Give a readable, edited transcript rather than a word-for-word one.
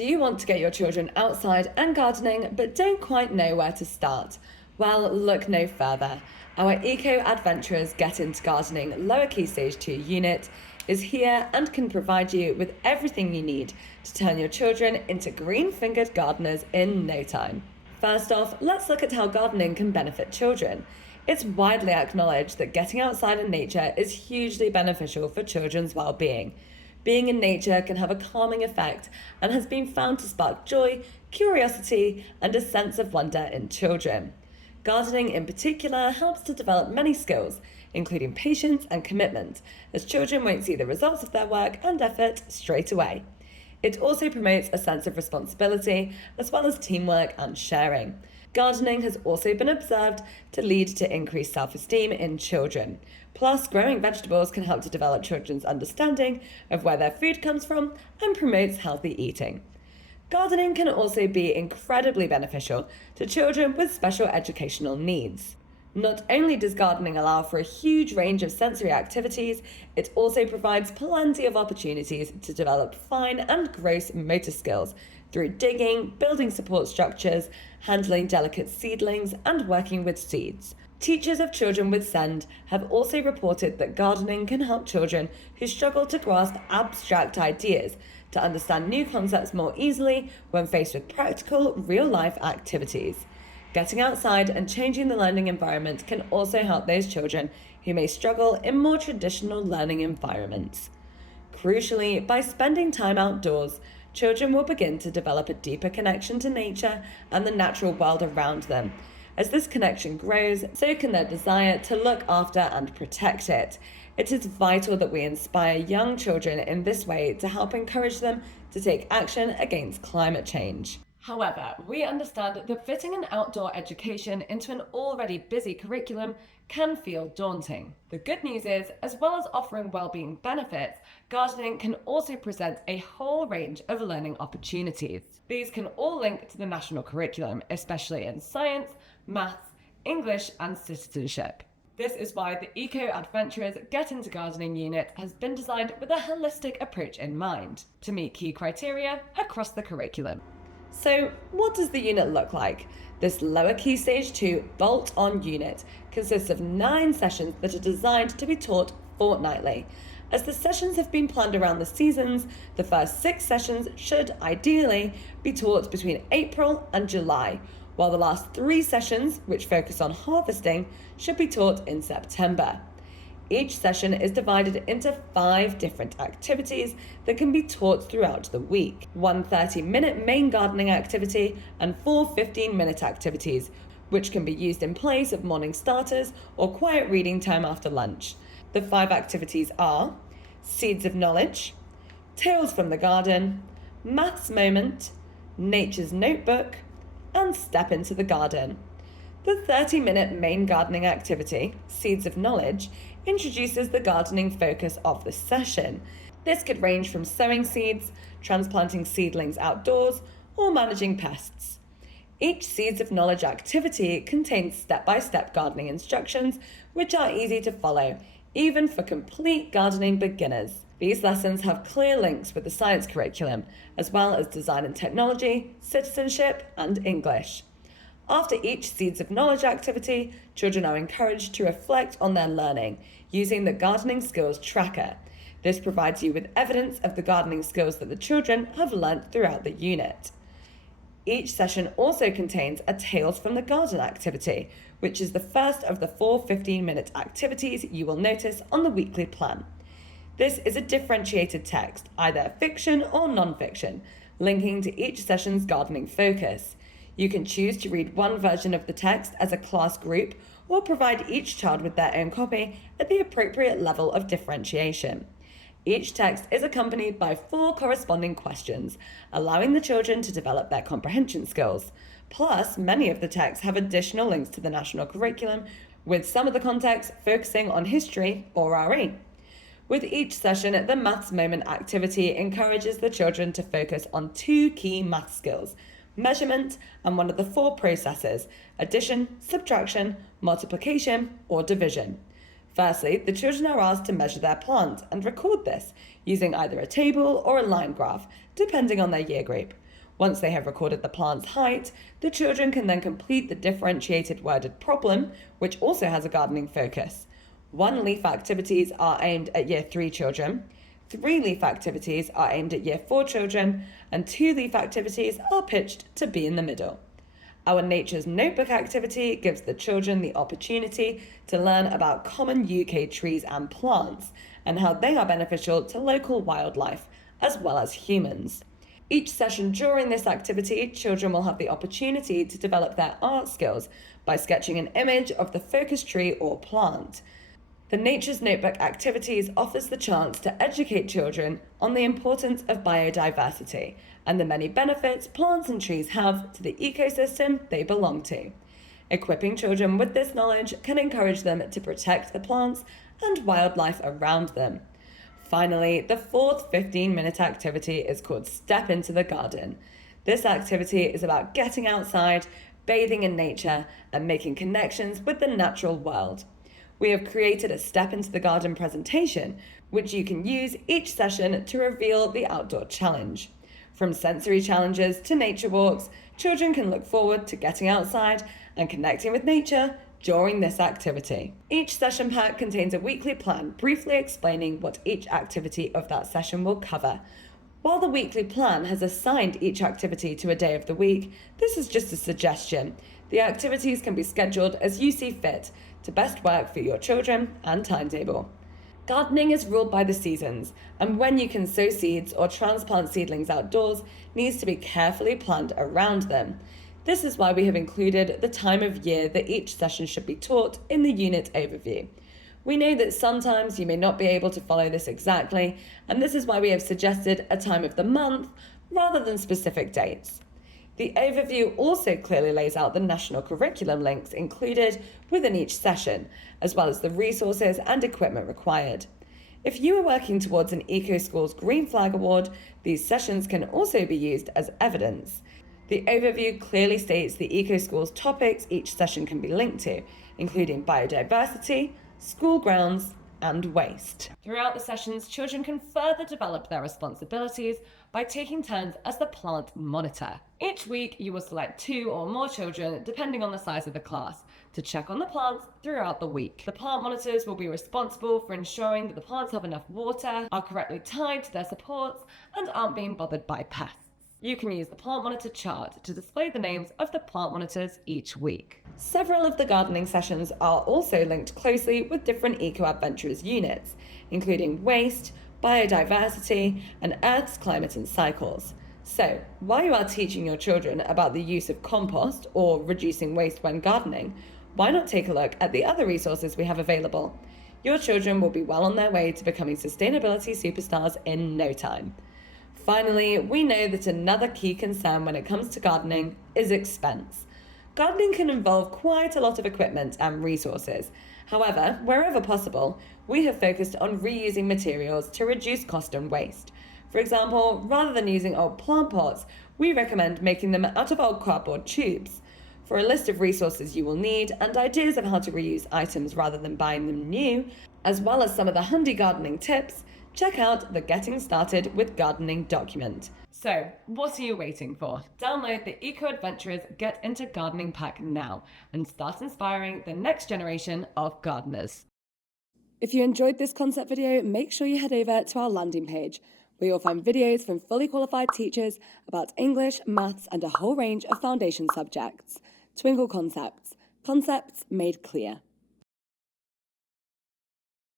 Do you want to get your children outside and gardening but don't quite know where to start? Well, look no further. Our Eco Adventurers Get Into Gardening Lower Key Stage 2 unit is here and can provide you with everything you need to turn your children into green-fingered gardeners in no time. First off, let's look at how gardening can benefit children. It's widely acknowledged that getting outside in nature is hugely beneficial for children's well-being. Being in nature can have a calming effect and has been found to spark joy, curiosity, and a sense of wonder in children. Gardening in particular helps to develop many skills, including patience and commitment, as children won't see the results of their work and effort straight away. It also promotes a sense of responsibility, as well as teamwork and sharing. Gardening has also been observed to lead to increased self-esteem in children. Plus, growing vegetables can help to develop children's understanding of where their food comes from and promotes healthy eating. Gardening can also be incredibly beneficial to children with special educational needs. Not only does gardening allow for a huge range of sensory activities, it also provides plenty of opportunities to develop fine and gross motor skills through digging, building support structures, handling delicate seedlings, and working with seeds. Teachers of children with SEND have also reported that gardening can help children who struggle to grasp abstract ideas to understand new concepts more easily when faced with practical, real-life activities. Getting outside and changing the learning environment can also help those children who may struggle in more traditional learning environments. Crucially, by spending time outdoors, children will begin to develop a deeper connection to nature and the natural world around them. As this connection grows, so can their desire to look after and protect it. It is vital that we inspire young children in this way to help encourage them to take action against climate change. However, we understand that fitting an outdoor education into an already busy curriculum can feel daunting. The good news is, as well as offering well-being benefits, gardening can also present a whole range of learning opportunities. These can all link to the national curriculum, especially in science, maths, English, and citizenship. This is why the Eco Adventurers Get Into Gardening unit has been designed with a holistic approach in mind to meet key criteria across the curriculum. So, what does the unit look like? This lower key stage 2 bolt-on unit consists of 9 sessions that are designed to be taught fortnightly. As the sessions have been planned around the seasons, the first 6 sessions should ideally be taught between April and July, while the last 3 sessions, which focus on harvesting, should be taught in September. Each session is divided into 5 different activities that can be taught throughout the week. 1 30-minute main gardening activity and 4 15-minute activities, which can be used in place of morning starters or quiet reading time after lunch. The 5 activities are Seeds of Knowledge, Tales from the Garden, Maths Moment, Nature's Notebook, and Step into the Garden. The 30-minute main gardening activity, Seeds of Knowledge, introduces the gardening focus of the session. This could range from sowing seeds, transplanting seedlings outdoors, or managing pests. Each Seeds of Knowledge activity contains step-by-step gardening instructions, which are easy to follow, even for complete gardening beginners. These lessons have clear links with the science curriculum, as well as design and technology, citizenship, and English. After each Seeds of Knowledge activity, children are encouraged to reflect on their learning using the Gardening Skills Tracker. This provides you with evidence of the gardening skills that the children have learnt throughout the unit. Each session also contains a Tales from the Garden activity, which is the first of the 4 15-minute activities you will notice on the weekly plan. This is a differentiated text, either fiction or non-fiction, linking to each session's gardening focus. You can choose to read one version of the text as a class group or provide each child with their own copy at the appropriate level of differentiation. Each text is accompanied by 4 corresponding questions, allowing the children to develop their comprehension skills. Plus, many of the texts have additional links to the national curriculum, with some of the context focusing on history or RE. With each session, the Maths Moment activity encourages the children to focus on 2 key math skills: measurement and one of the 4 processes: addition, subtraction, multiplication, or division. Firstly, the children are asked to measure their plant and record this using either a table or a line graph, depending on their year group. Once they have recorded the plant's height, the children can then complete the differentiated worded problem, which also has a gardening focus. One-leaf activities are aimed at Year 3 children, three-leaf activities are aimed at Year 4 children, and two-leaf activities are pitched to be in the middle. Our Nature's Notebook activity gives the children the opportunity to learn about common UK trees and plants and how they are beneficial to local wildlife as well as humans. Each session during this activity, children will have the opportunity to develop their art skills by sketching an image of the focus tree or plant. The Nature's Notebook activities offers the chance to educate children on the importance of biodiversity and the many benefits plants and trees have to the ecosystem they belong to. Equipping children with this knowledge can encourage them to protect the plants and wildlife around them. Finally, the fourth 15-minute activity is called Step into the Garden. This activity is about getting outside, bathing in nature, and making connections with the natural world. We have created a Step into the Garden presentation, which you can use each session to reveal the outdoor challenge. From sensory challenges to nature walks, children can look forward to getting outside and connecting with nature during this activity. Each session pack contains a weekly plan briefly explaining what each activity of that session will cover. While the weekly plan has assigned each activity to a day of the week, this is just a suggestion. The activities can be scheduled as you see fit to best work for your children and timetable. Gardening is ruled by the seasons, and when you can sow seeds or transplant seedlings outdoors needs to be carefully planned around them. This is why we have included the time of year that each session should be taught in the unit overview. We know that sometimes you may not be able to follow this exactly, and this is why we have suggested a time of the month rather than specific dates. The overview also clearly lays out the national curriculum links included within each session, as well as the resources and equipment required. If you are working towards an EcoSchools Green Flag Award, these sessions can also be used as evidence. The overview clearly states the EcoSchools topics each session can be linked to, including biodiversity, school grounds, and waste. Throughout the sessions, children can further develop their responsibilities by taking turns as the plant monitor. Each week, you will select 2 or more children, depending on the size of the class, to check on the plants throughout the week. The plant monitors will be responsible for ensuring that the plants have enough water, are correctly tied to their supports, and aren't being bothered by pests. You can use the plant monitor chart to display the names of the plant monitors each week. Several of the gardening sessions are also linked closely with different Eco Adventurers units, including waste, biodiversity, and Earth's climate and cycles. So, while you are teaching your children about the use of compost or reducing waste when gardening, why not take a look at the other resources we have available? Your children will be well on their way to becoming sustainability superstars in no time. Finally, we know that another key concern when it comes to gardening is expense. Gardening can involve quite a lot of equipment and resources. However, wherever possible, we have focused on reusing materials to reduce cost and waste. For example, rather than using old plant pots, we recommend making them out of old cardboard tubes. For a list of resources you will need and ideas of how to reuse items rather than buying them new, as well as some of the handy gardening tips, check out the Getting Started with Gardening document. So, what are you waiting for? Download the Eco Adventurers Get Into Gardening pack now and start inspiring the next generation of gardeners. If you enjoyed this concept video, make sure you head over to our landing page, where you'll find videos from fully qualified teachers about English, maths, and a whole range of foundation subjects. Twinkl concepts. Concepts made clear.